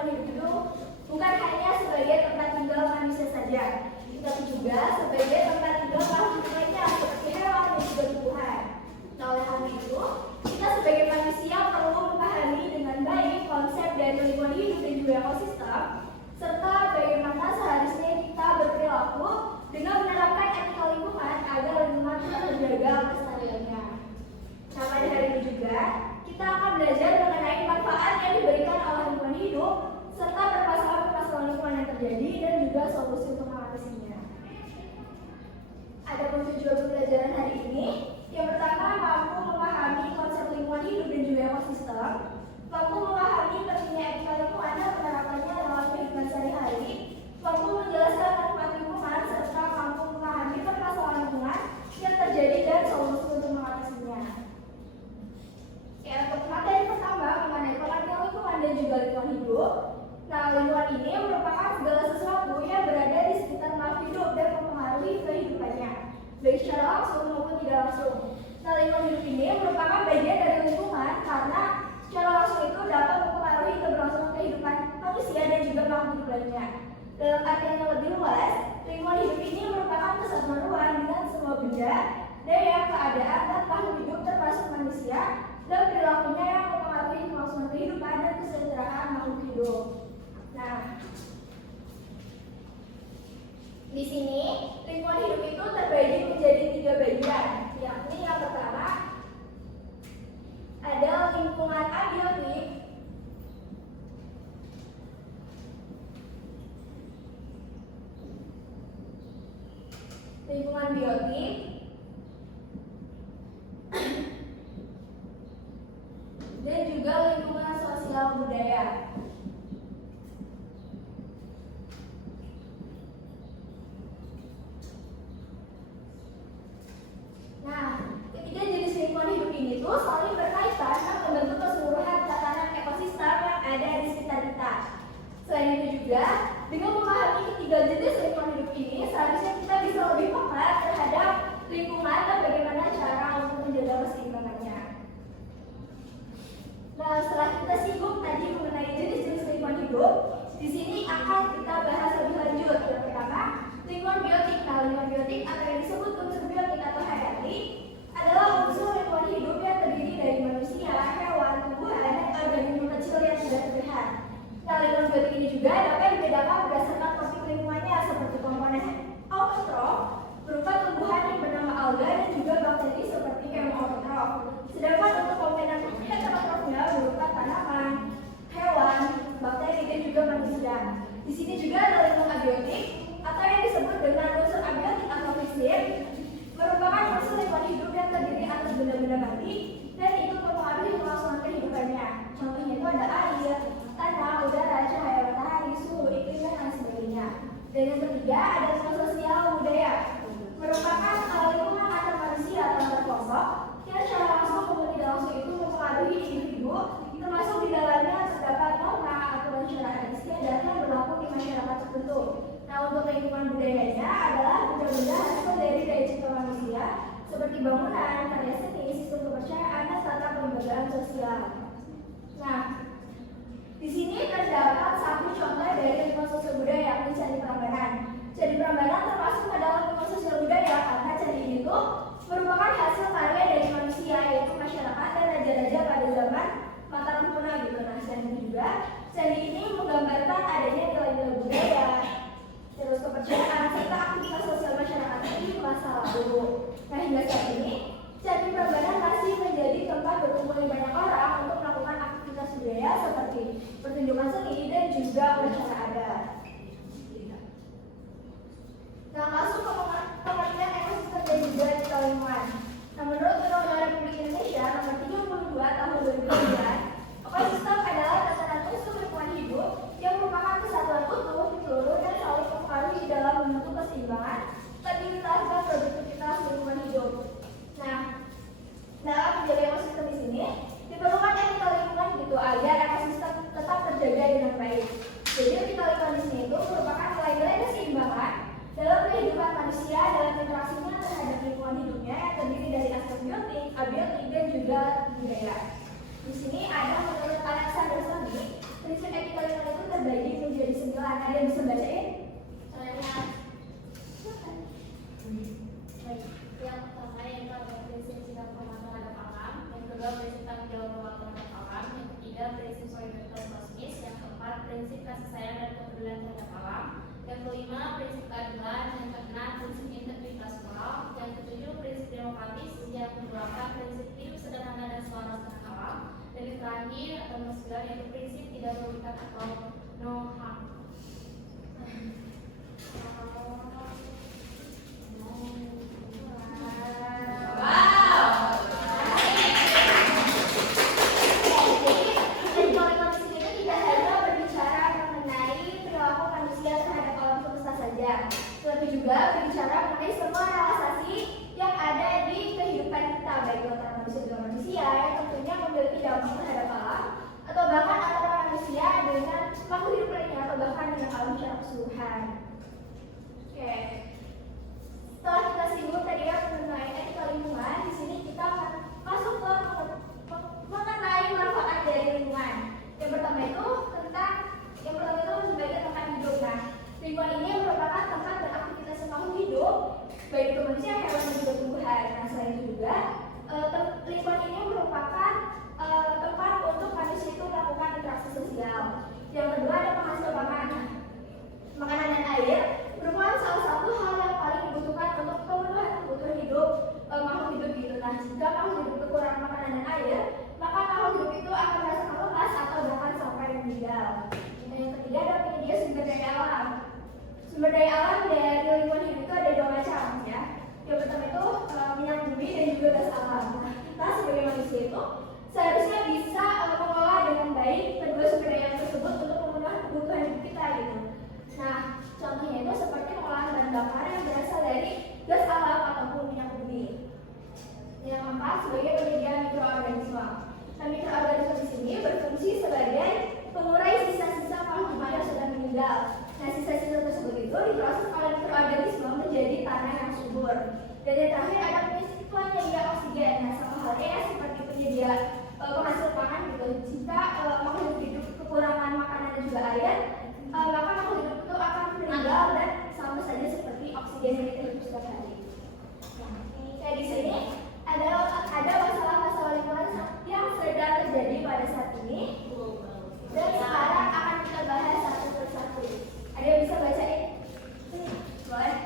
lingkungan hidup itu bukan hanya sebagai tempat tinggal manusia saja, tetapi juga sebagai tempat tinggal makhluk lainnya seperti hewan dan juga tumbuhan. Nah, oleh karena itu, kita sebagai manusia perlu memahami dengan baik konsep dari lingkungan hidup dan juga ekosistem, serta bagaimana seharusnya kita berperilaku dengan menerapkan etika lingkungan agar lingkungan tetap terjaga kelestariannya. Nah, pada hari ini juga kita akan belajar mengenai manfaat yang diberikan oleh lingkungan hidup serta permasalahan-permasalahan lingkungan yang terjadi dan juga solusi untuk mengatasinya. Ada tujuan pembelajaran hari ini. Yang pertama, mampu memahami konsep lingkungan hidup dan juga ekosistem, mampu memahami pentingnya etika lingkungan dan penerapannya dalam kehidupan sehari-hari, mampu menjelaskan manfaat lingkungan serta mampu memahami permasalahan lingkungan yang terjadi dan solusi untuk mengatasinya. Untuk materi pertama mengenai pengertian lingkungan dan juga lingkungan hidup. Nah, lingkungan ini merupakan segala sesuatu yang berada di sekitar makhluk hidup dan mempengaruhi kehidupannya, baik secara langsung maupun tidak langsung. Nah, lingkungan hidup ini merupakan bagian dari lingkungan karena secara langsung itu dapat mempengaruhi keberlangsungan kehidupan manusia dan juga makhluk hidup lainnya. Dalam artian yang lebih luas, lingkungan hidup ini merupakan kesatuan ruang dengan semua benda, daya, keadaan, dan makhluk hidup termasuk manusia, dan perilakunya yang mempengaruhi kelangsungan kehidupan dan kesejahteraan makhluk hidup. Nah, di sini lingkungan hidup itu terbagi menjadi 3 bagian, yakni yang pertama ada lingkungan abiotik, lingkungan biotik, dan juga lingkungan sosial budaya. Nah, ketiga jenis lingkungan hidup ini tuh saling berkaitan dan membentuk keseluruhan tatanan ekosistem yang ada di sekitar kita. Selain itu juga, dengan memahami ketiga jenis lingkungan hidup ini, seharusnya kita bisa lebih peka terhadap lingkungan dan bagaimana cara untuk menjaga keseimbangannya. Nah, setelah kita singgung tadi mengenai jenis-jenis lingkungan hidup, di sini akan kita bahas lebih lanjut. Yang pertama, lingkungan biotik. Nah, lingkungan biotik atau yang disebut unsur biotik atau hayati adalah unsur lingkungan hidup yang terdiri dari manusia, hewan, tumbuhan, dan organisme kecil yang tidak terlihat. Nah, lingkungan biotik ini juga dapat dibedakan berdasarkan topik lingkungannya seperti komponen autotrof berupa tumbuhan yang bernama alga dan juga bakteri seperti hemoautotrof. Sedangkan untuk komponen heterotrofnya berupa tanaman, hewan, bakteri dan juga manusia. Di sini juga ada lingkungan abiotik atau yang disebut dengan unsur abiotik atau fisik, merupakan unsur lingkungan hidup yang terdiri atas benda-benda mati dan ikut mempengaruhi kelangsungan kehidupannya. Contohnya itu ada air, tanah, udara, cahaya matahari, suhu, iklim, dan lain sebagainya. Dan yang ketiga ada lingkungan sosial budaya, merupakan lingkungan antar manusia atau antar kelompok yang secara langsung maupun tidak langsung itu mempengaruhi individu, termasuk di dalamnya terdapat norma, aturan syariat istiadat yang berlaku di masyarakat tertentu. Nah, untuk lingkungan budayanya adalah benda-benda hasil dari daya cipta manusia seperti bangunan, karya seni, sistem kepercayaan, dan tata kelembagaan sosial. Nah, di sini terdapat satu contoh dari lingkungan sosial budaya yakni Candi Prambanan. Candi Prambanan termasuk ke dalam lingkungan sosial budaya karena candi ini tuh merupakan hasil karya dari manusia yaitu masyarakat dan raja-raja pada zaman Mataram kuno gitu. Nah, candi ini menggambarkan adanya nilai-nilai budaya, terus kepercayaan serta aktivitas sosial masyarakat di masa lalu. Nah, hingga saat ini Ada yang bisa bacain? Baik, yang pertama yaitu ada prinsip sikap hormat terhadap alam, yang kedua prinsip tanggung jawab terhadap alam, yang ketiga prinsip solidaritas kosmis, yang keempat prinsip kasih sayang dan kepedulian terhadap alam, yang kelima prinsip keadilan, yang keenam prinsip integritas moral, yang ketujuh prinsip demokratis, yang kedelapan prinsip hidup sederhana dan selaras dengan alam, dan yang terakhir atau nomor 9 yaitu prinsip tidak merugikan atau no harm. Tapi juga berbicara mengenai semua relaksasi yang ada di kehidupan kita, baik antara manusia dengan manusia yang tentunya memiliki dampak terhadap alam, atau bahkan antara manusia dengan makhluk hidup lainnya, atau bahkan dengan alam secara keseluruhan. Oke, setelah kita singgung tadi ya mengenai etika lingkungan, di sini kita akan masuk ke mengenai manfaat dari lingkungan. Yang pertama itu sebagai tempat hidup. Nah, lingkungan ini merupakan tempat beraktivitas makhluk hidup, baik itu manusia, hewan, dan juga tumbuhan. Nah, selain itu juga lingkungan ini merupakan tempat untuk manusia itu melakukan interaksi sosial. Yang kedua ada penghasil pangan. Makanan dan air merupakan salah satu hal yang paling dibutuhkan untuk pemenuhan kebutuhan hidup makhluk hidup gitu. Nah, jika makhluk hidup kekurangan makanan dan air, maka makhluk hidup itu akan merasakan lemas atau bahkan sampai meninggal. Dan yang ketiga ada penyedia sumber daya alam. Sumber daya alam dari lingkungan hidup itu ada dua macam ya. Yang pertama itu minyak bumi dan juga gas alam. Nah, kita sebagai manusia itu seharusnya bisa mengelola dengan baik kedua sumber daya tersebut untuk memenuhi kebutuhan hidup kita gitu. Nah, contohnya itu seperti pengolahan bahan bakar yang berasal dari gas alam ataupun minyak bumi. Yang keempat sebagai penyedia mikroorganisme. Nah, mikroorganisme di sini berfungsi sebagai pengurai sisa-sisa makhluk hidup yang sudah meninggal. Nah, sisa-sisa tersebut itu diproses oleh mikroorganisme menjadi tanah yang subur. Dan yang terakhir ada penyedia oksigen. Nah, sama halnya seperti penyedia penghasil pangan gitu. Jika makhluk hidup kekurangan makanan dan juga air, maka makhluk hidup itu akan meninggal dan sama saja seperti oksigen yang kita hidup setiap hari. Kayak di sini ada masalah-masalah lingkungan yang sedang terjadi pada saat ini. Dan sekarang akan kita bahas satu persatu. Ada yang bisa bacain? Boleh?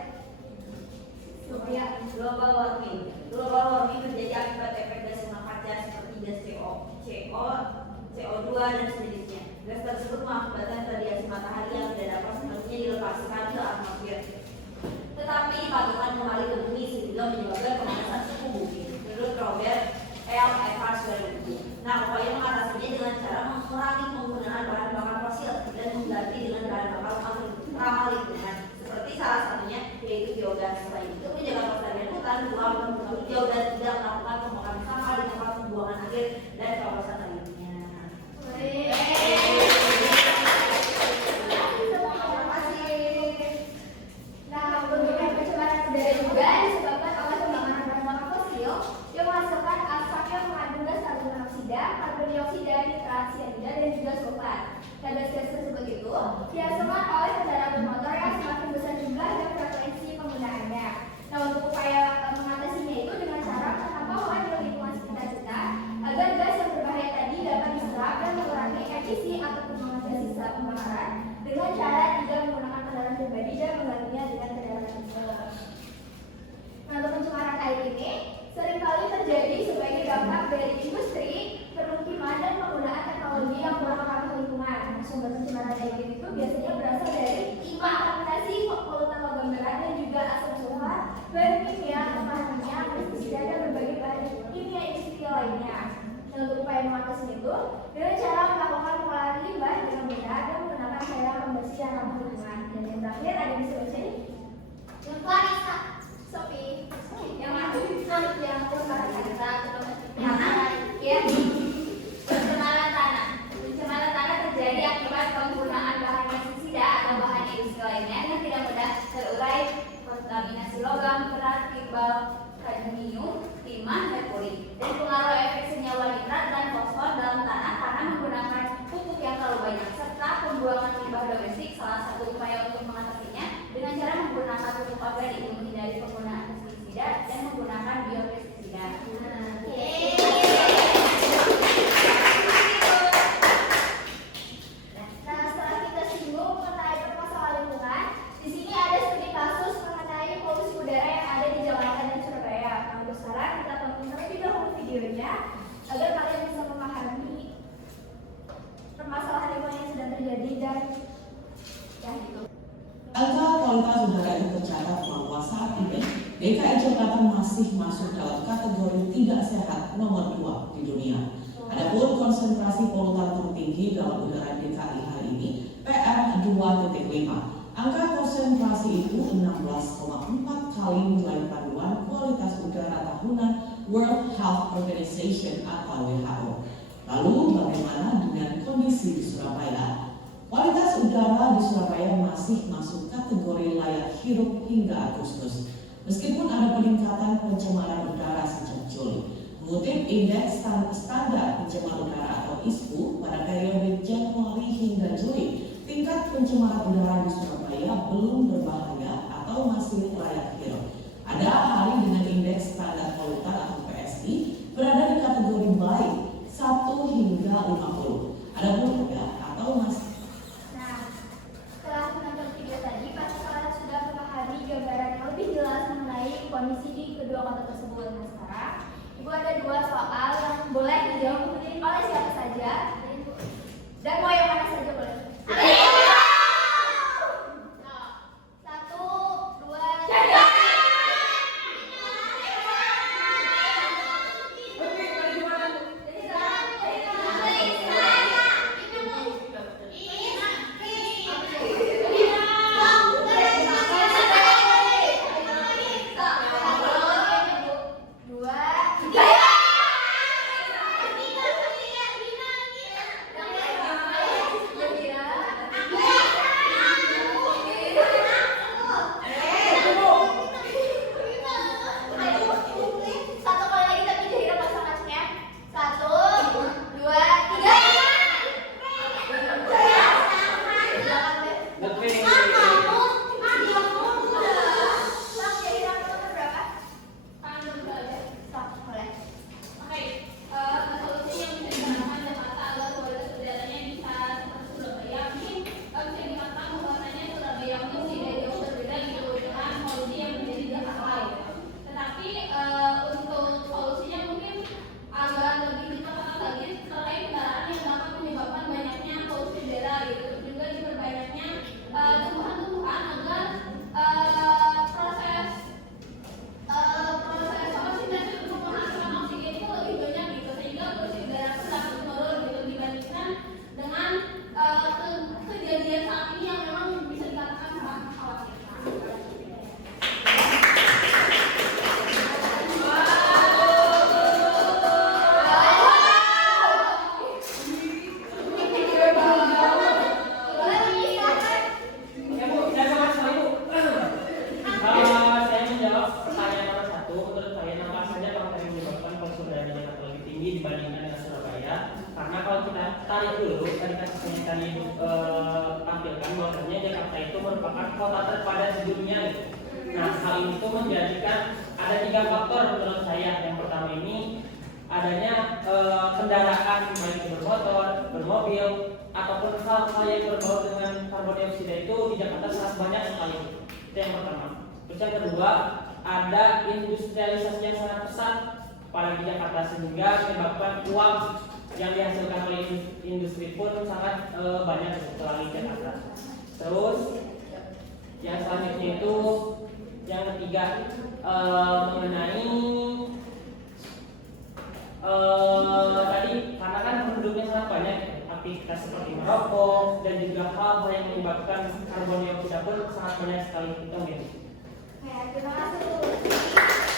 Ya, global warming. Global warming terjadi akibat efek gas rumah kaca seperti gas CO2 dan sejenisnya. Gas tersebut mengakibatkan radiasi matahari yang tidak dapat sepenuhnya dilepaskan ke atmosfer, tetapi dipantulkan kembali ke bumi sehingga menyebabkan pemanasan suhu bumi. Menurut Robert L. Evans 2000. Nah, upaya mengatasinya dengan cara mengurangi penggunaan bahan bakar fosil dan mengganti dengan bahan bakar ramah lingkungan. Seperti salah satunya yaitu biogas. Selain itu menjaga kelestarian hutan, buang terbuka hijau dan tidak melakukan pembakaran sampah di tempat pembuangan akhir dan kawasan lainnya. Nah, berbagai pencemaran udara juga disebabkan oleh pembakaran bahan bakar fosil yang menghasilkan asap yang mengandung gas karbon monoksida, karbon dioksida, nitrat, sianida, dan juga sulfat. Nah, gas-gas tersebut itu dihasilkan oleh kendaraan bermotor yang semakin besar jumlah dan frekuensi penggunaannya. Nah, untuk upaya mengatasinya itu dengan cara menambah di lingkungan sekitar kita agar gas yang berbahaya tadi dapat diserap dan mengurangi emisi ataupun mengatasi sisa pembakaran dengan cara tidak menggunakan kendaraan pribadi dan menggantinya dengan kendaraan umum. Nah, untuk pencemaran air ini seringkali terjadi sebagai dampak dari industri, permukiman, dan penggunaan teknologi yang kurang ramah lingkungan. Sumber pencemaran air itu biasanya berasal dari kontaminasi polutan logam berat dan juga asam sulfat, bahan kimia, bahan kimia, pestisida, dan berbagai bahan kimia industri lainnya. Dan untuk upaya mengatasi itu dengan cara melakukan pengolahan limbah dengan benar dan menggunakan cara pembersih yang ramah lingkungan. Dan yang terakhir ada yang bisa baca ini? Yang Clarissa, Sophie, yang mana? Yang pencemaran tanah, ya. Pencemaran tanah. Pencemaran tanah terjadi akibat penggunaan bahan pestisida atau bahan industri lainnya yang tidak mudah terurai, kontaminasi logam berat, timbal, kadmium, timah, merkuri, dan pengaruh efek senyawa nitrat dan fosfor dalam tanah karena menggunakan pupuk yang terlalu banyak serta pembuangan limbah domestik salah satu DKI Jakarta masih masuk dalam kategori tidak sehat nomor 2 di dunia. Adapun konsentrasi polutan tertinggi dalam udara DKI hari ini PM2.5. Angka konsentrasi itu 16,4 kali nilai panduan kualitas udara tahunan World Health Organization atau WHO. Lalu bagaimana dengan kondisi di Surabaya? Kualitas udara di Surabaya masih masuk kategori layak hirup hingga Agustus. Meskipun ada peningkatan pencemaran udara sejak Juli. Mengutip Indeks Standar Pencemaran Udara atau ISPU pada periode Januari hingga Juli, tingkat pencemaran udara di Surabaya belum berbahaya atau masih layak hirup. Ada hari dengan Indeks Standar Polutan atau PSI berada di kategori baik 1 hingga 50. Adapun rendah atau masih. Nah, setelah menonton video tadi, pasti kalian sudah memahami gambaran yang lebih jelas mengenai kondisi di kedua kota tersebut. Nah, sekarang Ibu ada 2 soal yang boleh dijawab oleh siapa saja dan mau yang mana saja boleh. 1, 2, 3. Dibandingkan dengan Surabaya, karena kalau kita tarik dulu dari kasus yang tadi tampilkan bahwasanya Jakarta itu merupakan kota terpadat di dunia. Nah, hal ini tuh menjadikan ada 3 faktor menurut saya. Yang pertama ini adanya kendaraan baik itu bermotor, bermobil, ataupun hal-hal yang berbau dengan karbon dioksida itu di Jakarta sangat banyak sekali. Itu yang pertama. Terus yang kedua, ada industrialisasi yang sangat pesat pada di Jakarta sehingga menyebabkan uang yang dihasilkan oleh industri pun sangat banyak setelah di Jakarta. Terus yang selanjutnya itu yang ketiga mengenai tadi karena kan penduduknya sangat banyak, aktivitas seperti merokok dan juga hal-hal yang menyebabkan karbon dioksida pun sangat banyak sekali. Itu Terima kasih.